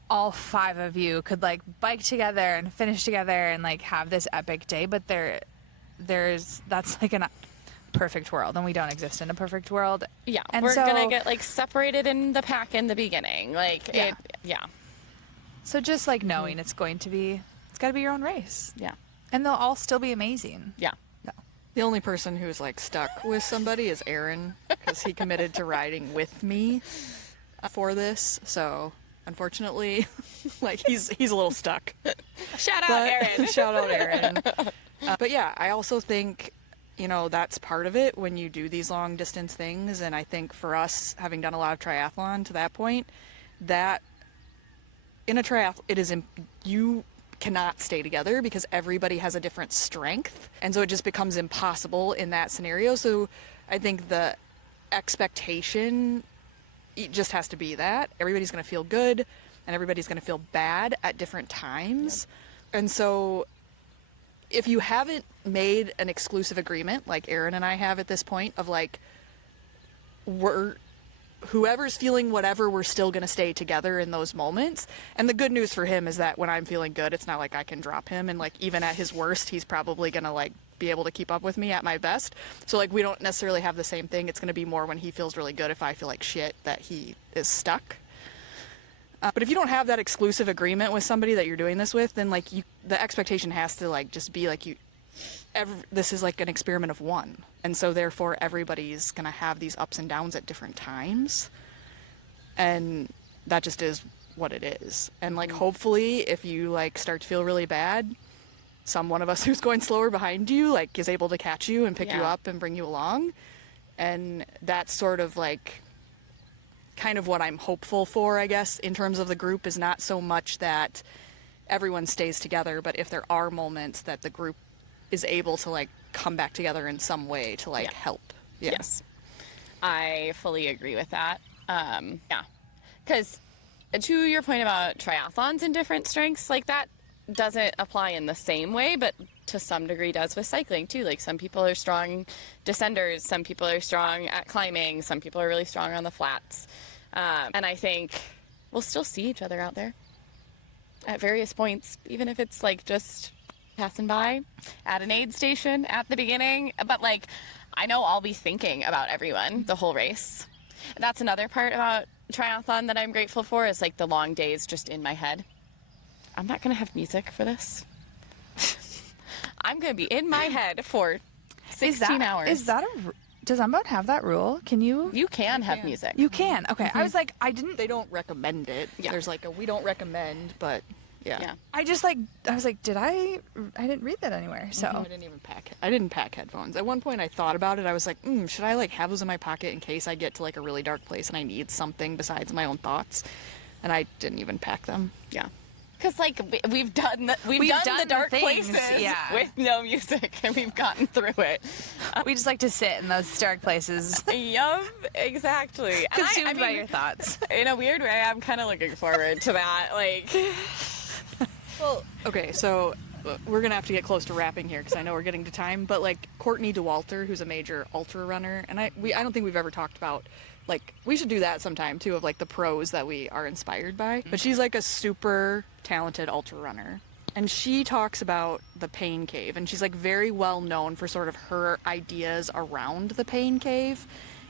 all 5 of you could, like, bike together and finish together and, like, have this epic day, but that's like a perfect world, and we don't exist in a perfect world. Yeah, and we're gonna get, like, separated in the pack in the beginning, like, So just, like, knowing it's got to be your own race. Yeah. And they'll all still be amazing. Yeah. The only person who's, like, stuck with somebody is Aaron, because he committed to riding with me for this. So, unfortunately, like, he's a little stuck. Shout out Aaron. Shout out Aaron. But yeah, I also think, that's part of it when you do these long distance things. And I think for us, having done a lot of triathlon to that point, that in a triathlon, you cannot stay together because everybody has a different strength. And so it just becomes impossible in that scenario. So I think the expectation, it just has to be that everybody's going to feel good and everybody's going to feel bad at different times. Yep. And so if you haven't made an exclusive agreement like Erin and I have at this point of like, whoever's feeling whatever, we're still going to stay together in those moments. And the good news for him is that when I'm feeling good, it's not like I can drop him. And like, even at his worst, he's probably going to like be able to keep up with me at my best. So like, we don't necessarily have the same thing. It's going to be more when he feels really good, if I feel like shit, that he is stuck. But if you don't have that exclusive agreement with somebody that you're doing this with, then like the expectation has to like just be like this is like an experiment of one. And so therefore everybody's going to have these ups and downs at different times. And that just is what it is. And like, hopefully if you like start to feel really bad, one of us who's going slower behind you, like is able to catch you and pick you up and bring you along. And that's sort of like kind of what I'm hopeful for, I guess, in terms of the group, is not so much that everyone stays together, but if there are moments that the group is able to like come back together in some way to like help. Yes. I fully agree with that. Because to your point about triathlons and different strengths, like that doesn't apply in the same way, but to some degree does with cycling too. Like some people are strong descenders, some people are strong at climbing, some people are really strong on the flats. And I think we'll still see each other out there at various points, even if it's like just passing by at an aid station at the beginning. But like, I know I'll be thinking about everyone the whole race. And that's another part about triathlon that I'm grateful for, is like the long days just in my head. I'm not going to have music for this. I'm going to be in my head for 16 hours. Does Unbound have that rule? You can have music. You can. Okay. I was like, they don't recommend it. Yeah. There's like we don't recommend, but yeah. I was like, I didn't read that anywhere. So I didn't pack headphones. At one point I thought about it. I was like, should I like have those in my pocket in case I get to like a really dark place and I need something besides my own thoughts? And I didn't even pack them. Yeah. Because like we've done the dark places with no music, and we've gotten through it. We just like to sit in those dark places. Yup, exactly. Consumed by your thoughts. In a weird way, I'm kind of looking forward to that. Like, well, okay, so we're gonna have to get close to wrapping here because I know we're getting to time. But like Courtney Dauwalter, who's a major ultra runner, and I don't think we've ever talked about. Like, we should do that sometime, too, of, like, the pros that we are inspired by. But she's, like, a super talented ultra runner. And she talks about the pain cave. And she's, like, very well known for sort of her ideas around the pain cave.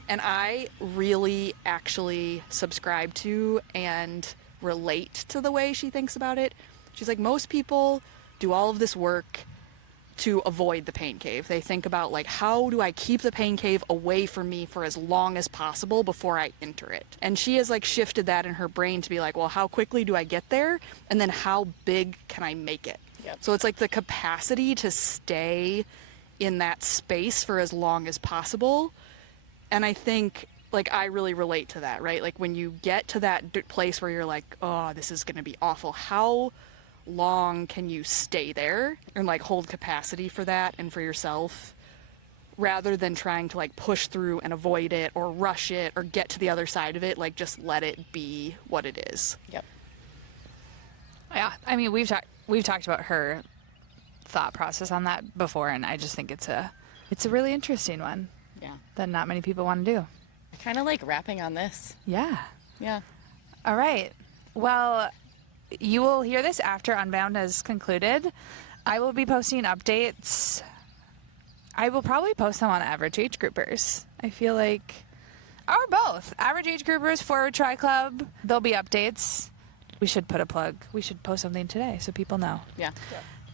And I really actually subscribe to and relate to the way she thinks about it. She's like, most people do all of this work to avoid the pain cave. They think about like, how do I keep the pain cave away from me for as long as possible before I enter it? And she has like shifted that in her brain to be like, well, how quickly do I get there? And then how big can I make it? Yep. So it's like the capacity to stay in that space for as long as possible. And I think like I really relate to that, right? Like when you get to that place where you're like, oh, this is going to be awful. How long can you stay there and like hold capacity for that and for yourself, rather than trying to like push through and avoid it or rush it or get to the other side of it? Like just let it be what it is. Yep. Yeah, I mean we've talked about her thought process on that before, and I just think it's a really interesting one. Yeah. That not many people want to do. I kind of like rapping on this. Yeah. Yeah. All right. Well, you will hear this after Unbound has concluded. I will be posting updates. I will probably post them on Average Age Groupers. I feel like, or both. Average Age Groupers, Forward Tri Club. There'll be updates. We should put a plug. We should post something today so people know. Yeah.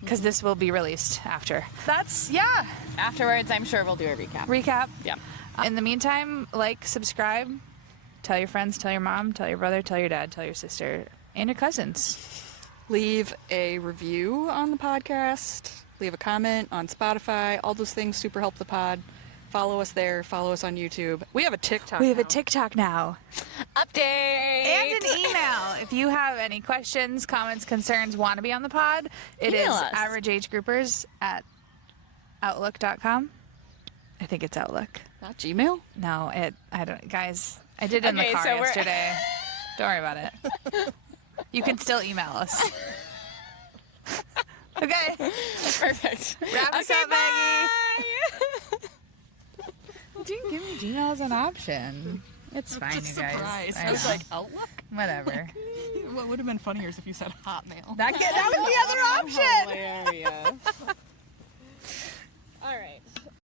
Because this will be released after. Afterwards, I'm sure we'll do a recap. Yeah. In the meantime, like, subscribe, tell your friends, tell your mom, tell your brother, tell your dad, tell your sister, and your cousins. Leave a review on the podcast. Leave a comment on Spotify. All those things super help the pod. Follow us there. Follow us on YouTube. We have a TikTok. We have a now. TikTok now. Update. And an email. If you have any questions, comments, concerns, want to be on the pod, it is Email us. averageagegroupers@outlook.com. I think it's Outlook. Not Gmail? No, I don't, guys, I did it in the Okay, car so we're- yesterday. Don't worry about it. You can still email us. Okay. Perfect. Wrap us Okay, up, Maggie. bye. You didn't give me Gmail as an option. It's fine, you guys. Surprise. I I was know. like, Outlook? Whatever. What would have been funnier is if you said Hotmail. That was the other option.